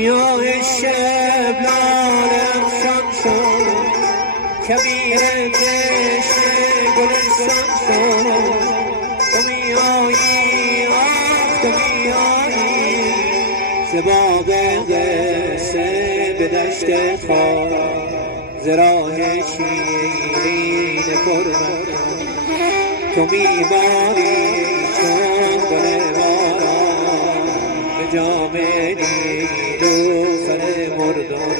سیاه شب لاله افشان شد، کبیر تشنه گلستان شد. تو میایی آه تو میایی، ز باغ قصه به دشت خار، ز راه شیرین پرمکان. تو میباری چون گل باران، به جام نیلوفر مردان.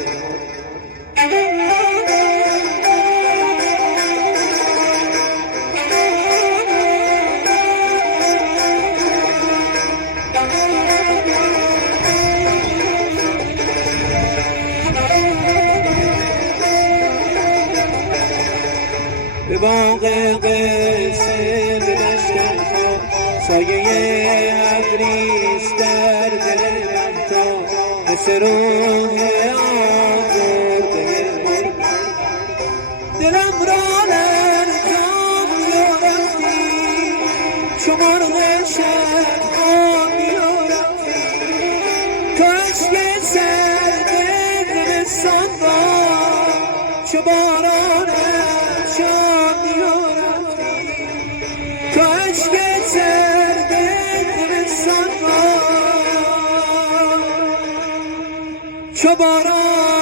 به باغ قصه به دشت خار، سایه ابریست در دل من تا، مثل روح آزرده مرغ. دلم را لرزان یا رفتی، چو مرغ شب‌ها یا رفتی. تو اشک سرد زمستان را، چو باران شام یا رفتی. تو اشک سرد زمستان را، چو باران